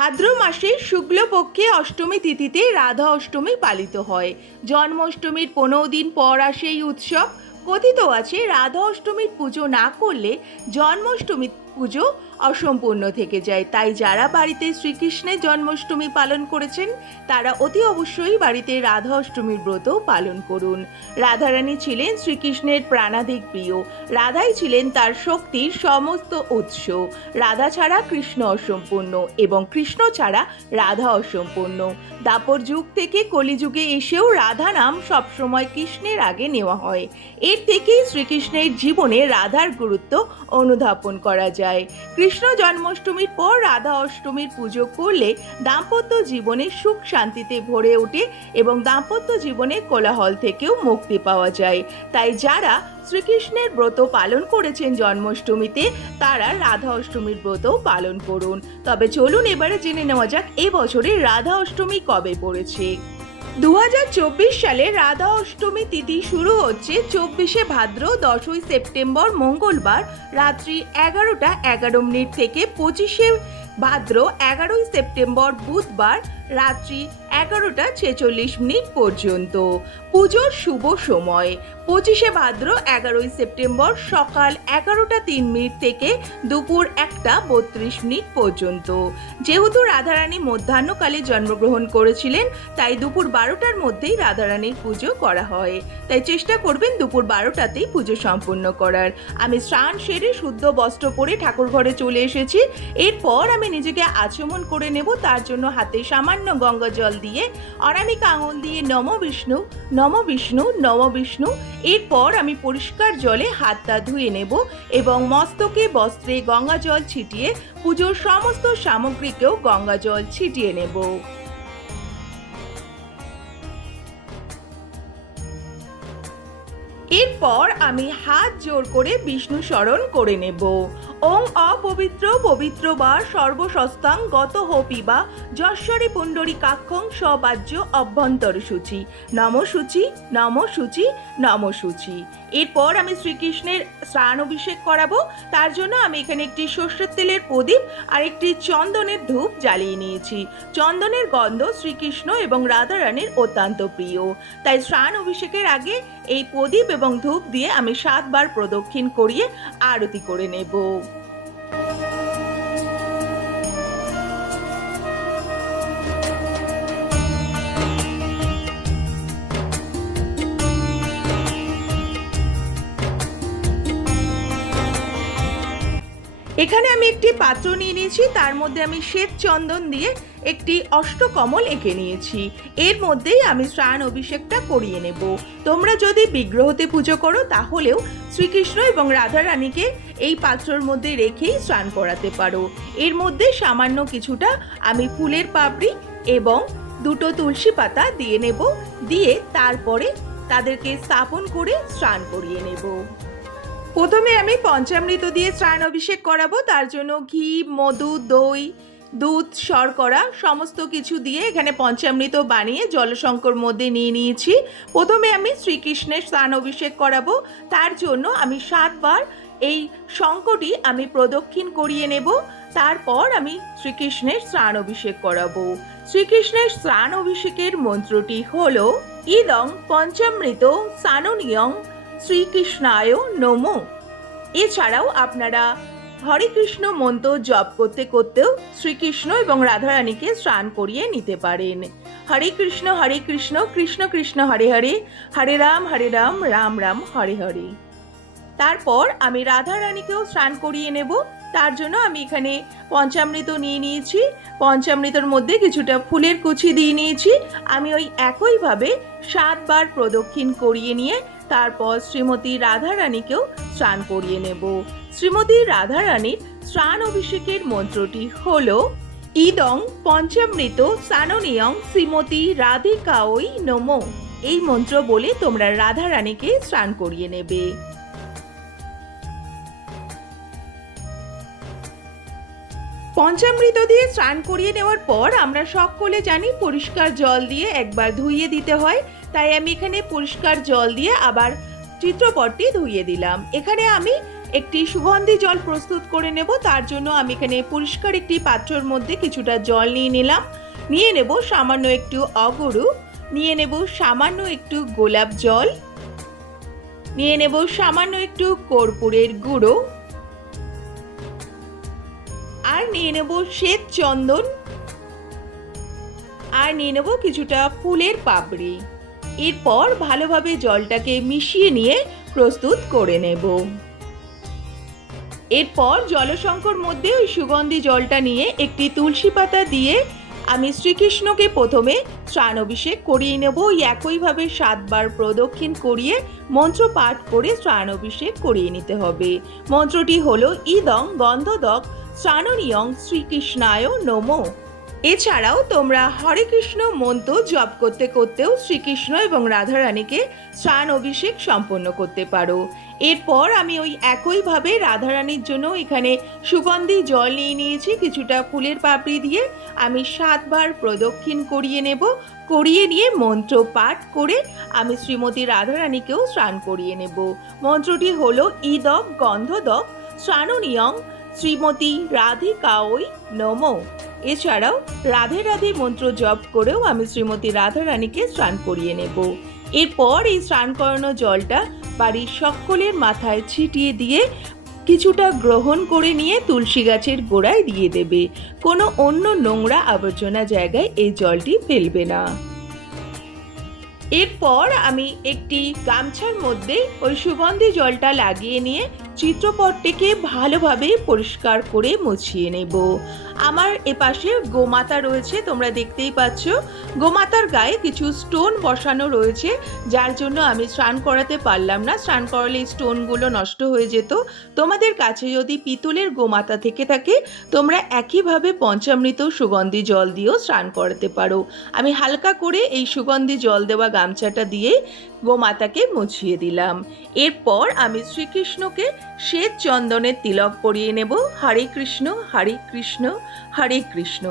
ভাদ্র মাসে শুক্লপক্ষে অষ্টমী তিথিতে রাধা অষ্টমী পালিত হয়। জন্মাষ্টমীর পনেরো দিন পর আসে এই উৎসব। কথিত আছে, রাধা অষ্টমীর পুজো না করলে জন্মাষ্টমীর পুজো অসম্পূর্ণ থেকে যায়। তাই যারা বাড়িতে শ্রীকৃষ্ণের জন্মাষ্টমী পালন করেছেন, তারা অতি অবশ্যই বাড়িতে রাধা অষ্টমীর ব্রত পালন করুন। রাধারানী ছিলেন শ্রীকৃষ্ণের প্রাণাধিক প্রিয়। রাধাই ছিলেন তার শক্তির সমস্ত উৎস। রাধা ছাড়া কৃষ্ণ অসম্পূর্ণ এবং কৃষ্ণ ছাড়া রাধা অসম্পূর্ণ। দাপর যুগ থেকে কলিযুগে এসেও রাধা নাম সবসময় কৃষ্ণের আগে নেওয়া হয়। এর থেকেই শ্রীকৃষ্ণের জীবনে রাধার গুরুত্ব অনুধাবন করা যায়। জন্মাষ্টমীর পর রাধা অষ্টমীর পুজো করলে দাম্পত্য জীবনে সুখ শান্তিতে ভরে ওঠে এবং দাম্পত্য জীবনে কোলাহল থেকেও মুক্তি পাওয়া যায়। তাই যারা শ্রীকৃষ্ণের ব্রত পালন করেছেন জন্মাষ্টমীতে, তারা রাধা অষ্টমীর ব্রতও পালন করুন। তবে চলুন এবারে জেনে নেওয়া যাক এবছরে রাধা অষ্টমী কবে পড়েছে। দু হাজার চব্বিশ সালে রাধা অষ্টমী তিথি শুরু হচ্ছে চব্বিশে ভাদ্র, দশই সেপ্টেম্বর, মঙ্গলবার রাত্রি এগারোটা এগারো মিনিট থেকে পঁচিশে ভাদ্র, এগারোই সেপ্টেম্বর, বুধবার রাত্রি এগারোটা ছেচল্লিশ মিনিট পর্যন্ত। পুজোর শুভ সময়। পঁচিশে ভাদ্র এগারোই সেপ্টেম্বর সকাল এগারোটা তিন মিনিট থেকে দুপুর একটা বত্রিশ মিনিট পর্যন্ত। যেহেতু রাধারানী মধ্যাহ্নকালে জন্মগ্রহণ করেছিলেন, তাই দুপুর বারোটার মধ্যেই রাধারানীর পুজো করা হয়। তাই চেষ্টা করবেন দুপুর বারোটাতেই পুজো সম্পন্ন করার। আমি স্নান সেরে শুদ্ধ বস্ত্র পরে ঠাকুর ঘরে চলে এসেছি। এরপর আমি নিজেকে আচমন করে নেব, তার জন্য হাতে সামান্য গঙ্গা জল দিয়ে অনামিকা আঙুল দিয়ে নম বিষ্ণু নম বিষ্ণু নম বিষ্ণু। এরপর আমি পরিষ্কার জলে হাতটা ধুয়ে নেব এবং মস্তকে বস্ত্রে গঙ্গা জল ছিটিয়ে পুজোর সমস্ত সামগ্রীকেও গঙ্গা জল ছিটিয়ে নেব। এরপর আমি হাত জোর করে বিষ্ণু স্মরণ করে নেব। ওং অপবিত্র পবিত্র বা সর্বসস্তাং গত হোপি বা যশ্বরে পুণ্ডরী কাক্ষং সবাজ্য অভ্যন্তর সূচি। নম সূচি নম সূচি নম সূচি। এরপর আমি শ্রীকৃষ্ণের স্নান অভিষেক করাবো। তার জন্য আমি এখানে একটি সর্ষের তেলের প্রদীপ আর একটি চন্দনের ধূপ জ্বালিয়ে নিয়েছি। চন্দনের গন্ধ শ্রীকৃষ্ণ এবং রাধারানীর অত্যন্ত প্রিয়। তাই স্নান অভিষেকের আগে এই প্রদীপ এবং ধূপ দিয়ে আমি সাতবার প্রদক্ষিণ করিয়ে আরতি করে নেব। এখানে আমি একটি পাত্র নিয়ে নিয়েছি, তার মধ্যে আমি শ্বেত চন্দন দিয়ে একটি অষ্টকমল এঁকে নিয়েছি। এর মধ্যেই আমি স্নান অভিষেকটা করিয়ে নেব। তোমরা যদি বিগ্রহতে পুজো করো, তাহলেও শ্রীকৃষ্ণ এবং রাধা রানীকে এই পাত্রর মধ্যে রেখেই স্নান করাতে পারো। এর মধ্যে সামান্য কিছুটা আমি ফুলের পাপড়ি এবং দুটো তুলসী পাতা দিয়ে নেব, দিয়ে তারপরে তাদেরকে স্থাপন করে স্নান করিয়ে নেব। প্রথমে আমি পঞ্চামৃত দিয়ে স্নান অভিষেক করাবো, তার জন্য ঘি, মধু, দই, দুধ, শর্করা, সমস্ত কিছু দিয়ে এখানে পঞ্চামৃত বানিয়ে জলশঙ্কর মধ্যে নিয়ে নিয়েছি। প্রথমে আমি শ্রীকৃষ্ণের স্নান অভিষেক করাবো, তার জন্য আমি সাতবার এই শঙ্কটি আমি প্রদক্ষিণ করিয়ে নেব, তারপর আমি শ্রীকৃষ্ণের স্নান অভিষেক করাবো। শ্রীকৃষ্ণের স্নান অভিষেকের মন্ত্রটি হলো, ইদং পঞ্চামৃত সাননিয়ং শ্রীকৃষ্ণায় নমো। এছাড়াও আপনারা হরে কৃষ্ণ মন্ত্র জপ করতে করতেও শ্রীকৃষ্ণ এবং রাধারানীকে স্নান করিয়ে নিতে পারেন। হরে কৃষ্ণ হরে কৃষ্ণ কৃষ্ণ কৃষ্ণ, হরে হরে হরে রাম হরে রাম রাম রাম, হরে হরে। তারপর আমি রাধা রানীকেও স্নান করিয়ে নেব। তার জন্য আমি এখানে পঞ্চামৃত নিয়ে নিয়েছি। পঞ্চামৃতর মধ্যে কিছুটা ফুলের কুচি দিয়ে নিয়েছি। আমি ওই একইভাবে সাতবার প্রদক্ষিণ করিয়ে নিয়ে তারপর শ্রীমতী রাধারানীকেও স্নান করিয়ে নেব। শ্রীমতী রাধা রানীর স্নান অভিষেকের মন্ত্রটি হল, ইদং পঞ্চামৃত সাননিয়ং শ্রীমতী রাধিকাওই নমো। এই মন্ত্র বলে তোমরা রাধারানীকে স্নান করিয়ে নেবে। পঞ্চামৃত দিয়ে স্নান করিয়ে নেওয়ার পর আমরা সকলে জানি পরিষ্কার জল দিয়ে একবার ধুইয়ে দিতে হয়। তাই আমি এখানে পরিষ্কার জল দিয়ে আবার চিত্রপটটি ধুইয়ে দিলাম। এখানে আমি একটি সুগন্ধি জল প্রস্তুত করে নেব। তার জন্য আমি এখানে পরিষ্কার একটি পাত্রের মধ্যে কিছুটা জল নিয়ে নিলাম। নিয়ে নেব সামান্য একটু অগরু। নিয়ে নেব সামান্য একটু গোলাপ জল। নিয়ে নেব সামান্য একটু কর্পূরের গুঁড়ো। আর নিয়ে নেব শ্বেত চন্দন। আর নিয়ে নেব কিছুটা ফুলের পাপড়ি। এরপর ভালোভাবে জলটাকে মিশিয়ে নিয়ে প্রস্তুত করে নেব। এরপর জলশঙ্কর মধ্যে ওই সুগন্ধি জলটা নিয়ে একটি তুলসী পাতা দিয়ে আমি শ্রীকৃষ্ণকে প্রথমে স্নান অভিষেক করিয়ে নেব। ওই একইভাবে সাতবার প্রদক্ষিণ করিয়ে মন্ত্র পাঠ করে স্নান অভিষেক করিয়ে নিতে হবে। মন্ত্রটি হলো ইদং গন্ধদক স্নাননীয়ং শ্রীকৃষ্ণায় নমো। এছাড়াও তোমরা হরে কৃষ্ণ মন্ত্র জপ করতে করতেও শ্রীকৃষ্ণ এবং রাধারানীকে স্নান অভিষেক সম্পন্ন করতে পারো। এরপর আমি ওই একইভাবে রাধারানীর জন্য এখানে সুগন্ধি জল নিয়ে নিয়েছি, কিছুটা ফুলের পাপড়ি দিয়ে। আমি সাতবার প্রদক্ষিণ করিয়ে নেব, করিয়ে নিয়ে মন্ত্র পাঠ করে আমি শ্রীমতী রাধারানীকেও স্নান করিয়ে নেব। মন্ত্রটি হলো ইদক গন্ধদক স্নাননীয়ং শ্রীমতী রাধিকাওই নমো। এছাড়াও রাধে রাধে মন্ত্র জপ করেও আমি শ্রীমতী রাধা রানীকে স্নান করিয়ে নেব। এরপর এই স্নান করানো জলটা বাড়ির সকলের মাথায় ছিটিয়ে দিয়ে কিছুটা গ্রহণ করে নিয়ে তুলসী গাছের গোড়ায় দিয়ে দেবে। কোনো অন্য নোংরা আবর্জনা জায়গায় এই জলটি ফেলবে না। এরপর আমি একটি গামছার মধ্যে ওই সুগন্ধি জলটা লাগিয়ে নিয়ে চিত্রপটটিকে ভালোভাবে পরিষ্কার করে মুছিয়ে নেব। আমার এপাশে গোমাতা রয়েছে, তোমরা দেখতেই পাচ্ছ। গোমাতার গায়ে কিছু স্টোন বসানো রয়েছে, যার জন্য আমি স্নান করাতে পারলাম না। স্নান করালে স্টোনগুলো নষ্ট হয়ে যেত। তোমাদের কাছে যদি পিতলের গোমাতা থেকে থাকে, তোমরা একইভাবে পঞ্চামৃত সুগন্ধি জল দিয়েও স্নান করাতে পারো। আমি হালকা করে এই সুগন্ধি জল দেওয়া গামছাটা দিয়ে গোমাতাকে মুছিয়ে দিলাম। এরপর আমি শ্রীকৃষ্ণকে শ্বেত চন্দনের তিলক পরিয়ে নেব। হরে কৃষ্ণ হরে কৃষ্ণ হরে কৃষ্ণ।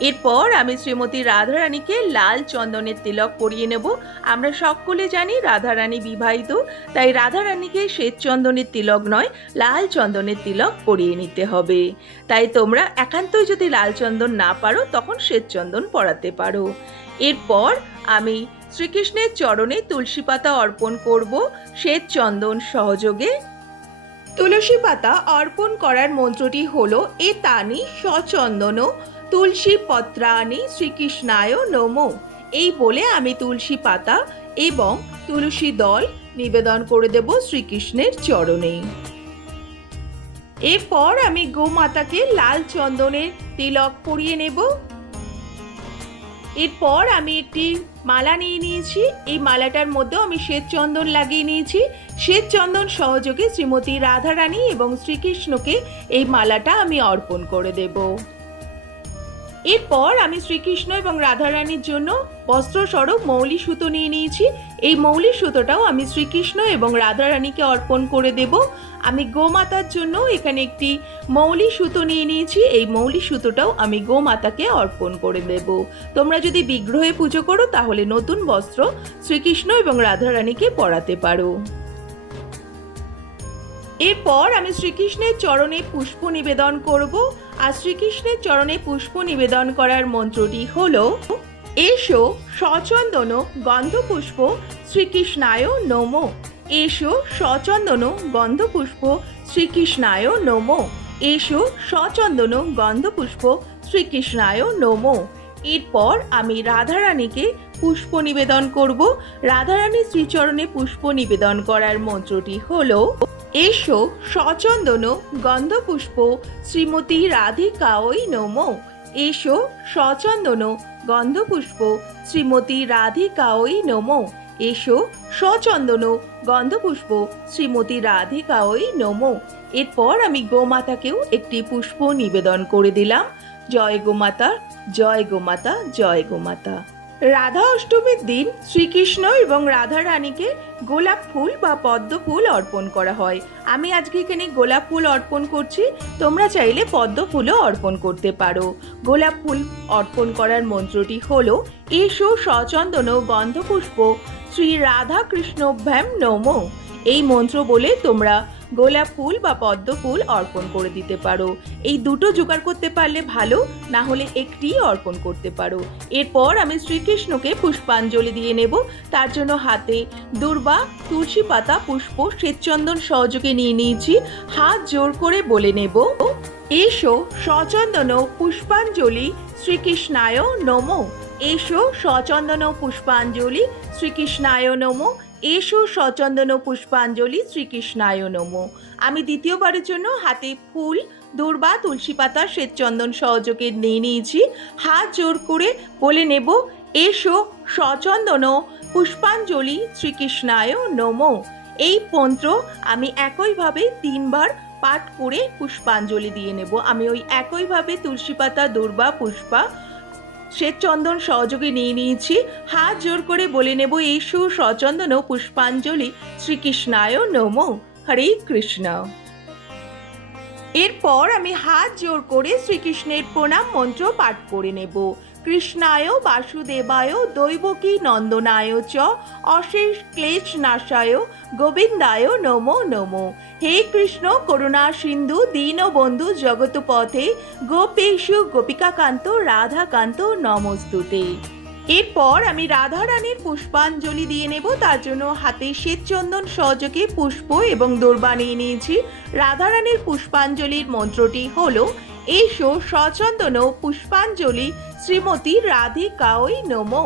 এরপর আমি শ্রীমতী রাধারানীকে লাল চন্দনের তিলক পরিয়ে নেব। আমরা সকলে জানি রাধারানী বিবাহিত, তাই রাধারানীকে শ্বেত চন্দনের তিলক নয়, লাল চন্দনের তিলক পরিয়ে নিতে হবে। তাই তোমরা একান্তই যদি লাল চন্দন না পারো, তখন শ্বেত চন্দন পরাতে পারো। এরপর আমি শ্রীকৃষ্ণের চরণে তুলসী পাতা অর্পণ করব শ্বেত চন্দন সহযোগে। তুলসী পাতা অর্পণ করার মন্ত্রটি হলো এ তানি সচন্দন তুলসী পত্রানি শ্রীকৃষ্ণায় নমো। এই বলে আমি তুলসী পাতা এবং তুলসী দল নিবেদন করে দেব শ্রীকৃষ্ণের চরণে। এরপর আমি গোমাতাকে লাল চন্দনের তিলক পরিয়ে নেব। এরপর আমি একটি মালা নিয়ে নিয়েছি। এই মালাটার মধ্যেও আমি শ্বেত চন্দন লাগিয়ে নিয়েছি। শ্বেত চন্দন সহযোগে শ্রীমতী রাধারানী এবং শ্রীকৃষ্ণকে এই মালাটা আমি অর্পণ করে দেব। এরপর আমি শ্রীকৃষ্ণ এবং রাধারানীর জন্য বস্ত্রস্বরূপ মৌলি সুতো নিয়ে নিয়েছি। এই মৌলি সুতোটাও আমি শ্রীকৃষ্ণ এবং রাধারানীকে অর্পণ করে দেব। আমি গোমাতার জন্য এখানে একটি মৌলি সুতো নিয়ে নিয়েছি। এই মৌলি সুতোটাও আমি গোমাতাকে অর্পণ করে দেব। তোমরা যদি বিগ্রহে পুজো করো, তাহলে নতুন বস্ত্র শ্রীকৃষ্ণ এবং রাধারানীকে পরাতে পারো। এরপর আমি শ্রীকৃষ্ণের চরণে পুষ্প নিবেদন করব। আর শ্রীকৃষ্ণের চরণে পুষ্প নিবেদন করার মন্ত্রটি হল, এসো সচন্দন গন্ধপুষ্প শ্রীকৃষ্ণায় নমো। এসো সচন্দন গন্ধপুষ্প শ্রীকৃষ্ণায় নমো। এসো সচন্দন গন্ধপুষ্প শ্রীকৃষ্ণায় নমো। এরপর আমি রাধারানীকে পুষ্প নিবেদন করব। রাধারানী শ্রীচরণে পুষ্প নিবেদন করার মন্ত্রটি হলো এসো সচন্দন গন্ধপুষ্প শ্রীমতী রাধিকাওই নমো। এসো সচন্দন গন্ধপুষ্প শ্রীমতী রাধিকাওই নমো। এসো সচন্দন গন্ধপুষ্প শ্রীমতী রাধিকাওই নমো। এরপর আমি গোমাতাকেও একটি পুষ্প নিবেদন করে দিলাম। জয় গোমাতা জয় গোমাতা জয় গোমাতা। রাধা অষ্টমীর দিন শ্রীকৃষ্ণ এবং রাধা রানীকে গোলাপ ফুল বা পদ্ম ফুল অর্পণ করা হয়। আমি আজকে এখানে গোলাপ ফুল অর্পণ করছি। তোমরা চাইলে পদ্ম ফুলও অর্পণ করতে পারো। গোলাপ ফুল অর্পণ করার মন্ত্রটি হলো, এসো সচন্দন গন্ধপুষ্প শ্রী রাধা কৃষ্ণভ্যাম নমো। এই মন্ত্র বলে তোমরা গোলাপ ফুল বা পদ্ম ফুল অর্পণ করে দিতে পারো। এই দুটো জোগাড় করতে পারলে ভালো, না হলে একটি অর্পণ করতে পারো। এরপর আমি শ্রীকৃষ্ণকে পুষ্পাঞ্জলি দিয়ে নেব। তার জন্য হাতে দুর্বা, তুলসী পাতা, পুষ্প, শ্বেতচন্দন সহযোগে নিয়ে নিয়েছি। হাত জোর করে বলে নেব, এসো সচন্দন পুষ্পাঞ্জলি শ্রীকৃষ্ণায় নমো। এসো সচন্দন পুষ্পাঞ্জলি শ্রীকৃষ্ণায় নমো। এসো সচন্দন পুষ্পাঞ্জলি শ্রীকৃষ্ণায় নমো। আমি দ্বিতীয়বারের জন্য হাতে ফুল, দূর্বা, তুলসী পাতা, শ্বেতচন্দন সহযোগে নিয়ে নিয়েছি। হাত জোর করে বলে নেব, এসো সচন্দন পুষ্পাঞ্জলি শ্রীকৃষ্ণায় নমো। এই মন্ত্র আমি একইভাবে তিনবার পাঠ করে পুষ্পাঞ্জলি দিয়ে নেব। আমি ওই একইভাবে তুলসী পাতা, দুর্বা, পুষ্পা শ্বেতচন্দন সহযোগে নিয়ে নিয়েছি। হাত জোর করে বলে নেব সু সচন্দন পুষ্পাঞ্জলি, শ্রীকৃষ্ণায় নমো, হরে কৃষ্ণ। এরপর আমি হাত জোর করে শ্রীকৃষ্ণের প্রণাম মন্ত্র পাঠ করে নেব। কৃষ্ণায়, বাসুদেবায়, দৈবকী নন্দনায় চ, অশেষ ক্লেশ নাশায় গোবিন্দায় নমো নমো। হে কৃষ্ণ, করুণা সিন্ধু, দীনবন্ধু জগৎপথে গোপেশু, গোপিকাকান্ত, রাধাকান্ত নমস্তুতে। এরপর আমি রাধা রানীর পুষ্পাঞ্জলি দিয়ে নেব। তার জন্য হাতে শ্বেতচন্দন সহযোগে পুষ্প এবং দোরবা নিয়ে নিয়েছি রাধা রানীর পুষ্পাঞ্জলির মন্ত্রটি হলো এসো সচন্দন পুষ্পাঞ্জলি, শ্রীমতী রাধিকাওই নমো।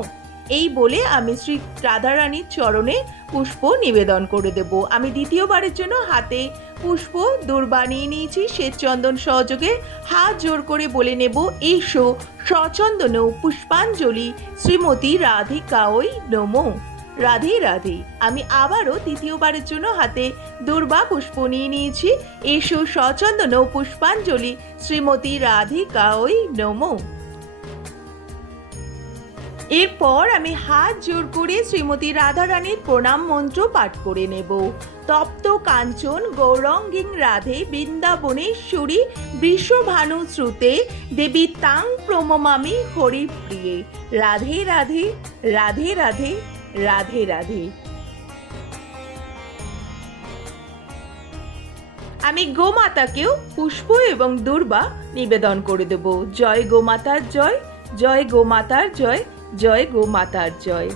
এই বলে আমি শ্রী রাধারানীর চরণে পুষ্প নিবেদন করে দেব। আমি দ্বিতীয়বারের জন্য হাতে পুষ্প দুর্বা নিয়ে নিয়েছি। শ্বেতচন্দন সহযোগে হাত জোর করে বলে নেব, এসো সচন্দন পুষ্পাঞ্জলি, শ্রীমতী রাধিকাওই নমো। রাধে রাধে। আমি আবারও তৃতীয়বারের জন্য হাতে দুর্বা পুষ্প নিয়ে নিয়েছি। এসো সচন্দন পুষ্পাঞ্জলি। শ্রীমতী রাধিকা ওই নমো। এরপর আমি হাত জোর করে শ্রীমতী রাধারানীর প্রণাম মন্ত্র পাঠ করে নেব। তপ্ত কাঞ্চন, গৌরঙ্গিং রাধে, বৃন্দাবনেশ্বরী, বৃষভানু শ্রুতে, দেবী তাং প্রমমামি হরিপ্রিয়ে। রাধে রাধে রাধে রাধে। রাধে রাধে। আমি গোমাতাকেও পুষ্প এবং দুর্বা নিবেদন করে দেব। জয় গোমাতার জয় জয় গোমাতার জয় জয় গোমাতার জয়।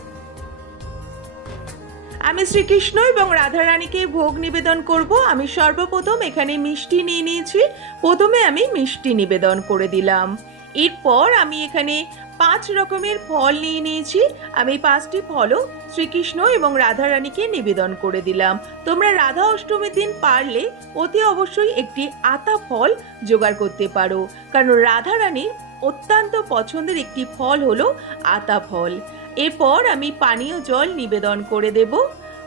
আমি শ্রীকৃষ্ণ এবং রাধারানীকে ভোগ নিবেদন করব। আমি সর্বপ্রথম এখানে মিষ্টি নিয়ে নিয়েছি। প্রথমে আমি মিষ্টি নিবেদন করে দিলাম। এরপর আমি এখানে পাঁচ রকমের ফল নিয়ে নিয়েছি। আমি পাঁচটি ফলও শ্রীকৃষ্ণ এবং রাধা রানীকে নিবেদন করে দিলাম। তোমরা রাধা অষ্টমীর দিন পারলে অতি অবশ্যই একটি আতা ফল জোগাড় করতে পারো। কারণ রাধা রানীর অত্যন্ত পছন্দের একটি ফল হলো আতা ফল। এরপর আমি পানীয় জল নিবেদন করে দেবো।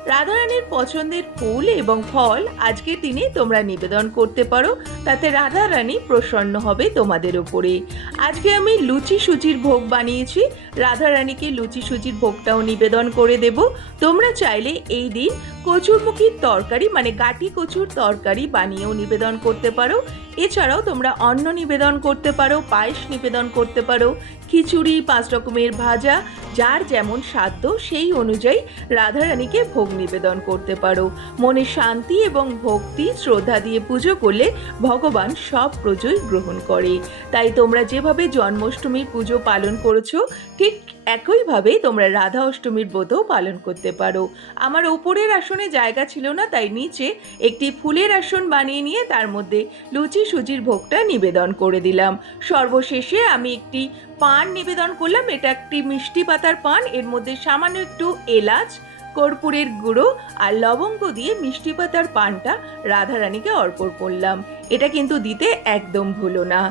রাধারানীর পছন্দের ফুল এবং ফল আজকের দিনে তোমরা নিবেদন করতে পারো। তাতে রাধারানী প্রসন্ন হবে তোমাদের ওপরে আজকে আমি লুচি সুজির ভোগ বানিয়েছি। রাধারানীকে লুচি সুজির ভোগটাও নিবেদন করে দেব। তোমরা চাইলে এই দিন কচুরমুখীর তরকারি মানে গাটি কচুর তরকারি বানিয়েও নিবেদন করতে পারো। এছাড়াও তোমরা অন্ন নিবেদন করতে পারো, পায়েস নিবেদন করতে পারো। খিচুড়ি, পাঁচ রকমের ভাজা, যার যেমন সাধ্য সেই অনুযায়ী রাধারানীকে ভোগ নিবেদন করতে পারো। মনে শান্তি এবং ভক্তি, শ্রদ্ধা দিয়ে পুজো করলে ভগবান সব প্রজয় গ্রহণ করে। তাই তোমরা যেভাবে জন্মাষ্টমীর পুজো পালন করেছ, ঠিক একইভাবে তোমরা রাধা অষ্টমীর ব্রতও পালন করতে পারো। আমার ওপরের আসনে জায়গা ছিল না, তাই নিচে একটি ফুলের আসন বানিয়ে নিয়ে তার মধ্যে লুচি সুজির ভোগটা নিবেদন করে দিলাম। সর্বশেষে আমি একটি পান নিবেদন করলাম। এটা একটি মিষ্টি পাতার পান। এর মধ্যে সামান্য একটু এলাচ কর্পূরের গুঁড়ো আর লবঙ্গ দিয়ে মিষ্টি পাতার পানটা রাধারানীকে অর্পণ করলাম। এটা কিন্তু দিতে একদম ভুলো না।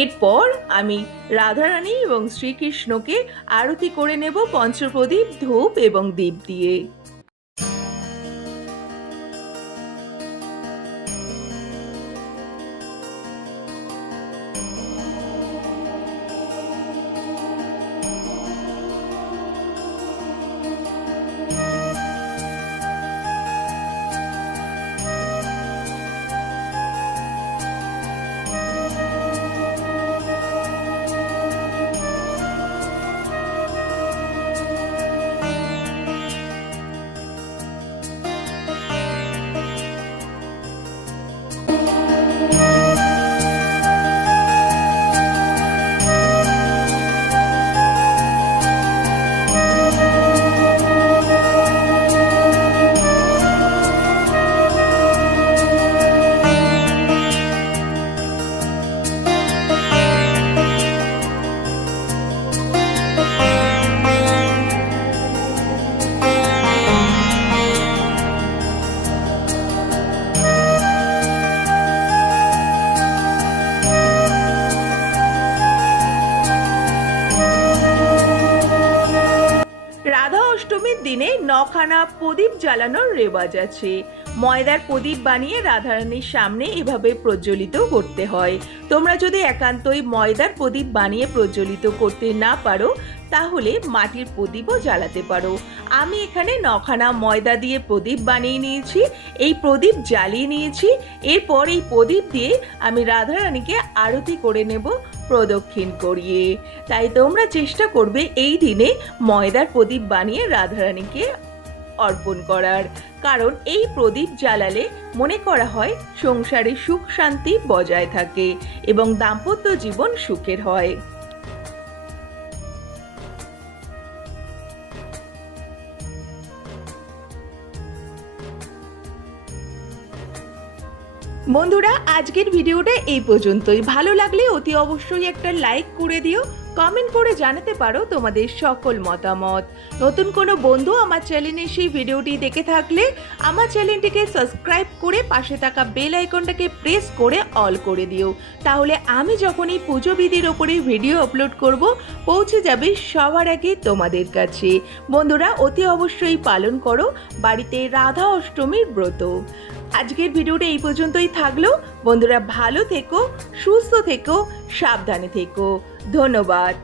এরপর আমি রাধারানী এবং শ্রীকৃষ্ণকে আরতি করে নেব পঞ্চপ্রদীপ, ধূপ এবং দীপ দিয়ে। অষ্টমীর দিনে নখানা প্রদীপ জ্বালানোর রেওয়াজ আছে। ময়দার প্রদীপ বানিয়ে রাধারানীর সামনে এভাবে প্রজ্বলিত করতে হয়। তোমরা যদি একান্তই ময়দার প্রদীপ বানিয়ে প্রজ্বলিত করতে না পারো, তাহলে মাটির প্রদীপও জ্বালাতে পারো। আমি এখানে নখানা ময়দা দিয়ে প্রদীপ বানিয়ে নিয়েছি, এই প্রদীপ জ্বালিয়ে নিয়েছি, এরপর এই প্রদীপ দিয়ে আমি রাধারানীকে আরতি করে নেব প্রদক্ষিণ করিয়ে। তাই তোমরা চেষ্টা করবে এই দিনে ময়দার প্রদীপ বানিয়ে রাধারানীকে অর্পণ করার। কারণ এই প্রদীপ জ্বালালে মনে করা হয় সংসারে সুখ শান্তি বজায় থাকে এবং দাম্পত্য জীবন সুখের হয়। বন্ধুরা, আজকের ভিডিওটা এই পর্যন্তই। ভালো লাগলে অতি অবশ্যই একটা লাইক করে দিও। কমেন্ট করে জানাতে পারো তোমাদের সকল মতামত। নতুন কোনো বন্ধু আমার চ্যানেলে সেই ভিডিওটি দেখে থাকলে আমার চ্যানেলটিকে সাবস্ক্রাইব করে পাশে থাকা বেল আইকনটাকে প্রেস করে অল করে দিও। তাহলে আমি যখন এই পুজো বিধির ওপরে ভিডিও আপলোড করব, পৌঁছে যাবে সবার আগে তোমাদের কাছে। বন্ধুরা, অতি অবশ্যই পালন করো বাড়িতে রাধা অষ্টমীর ব্রত। আজকের ভিডিওটা এই পর্যন্তই থাকল। বন্ধুরা, ভালো থেকো, সুস্থ থেকো, সাবধানে থেকো। ধন্যবাদ।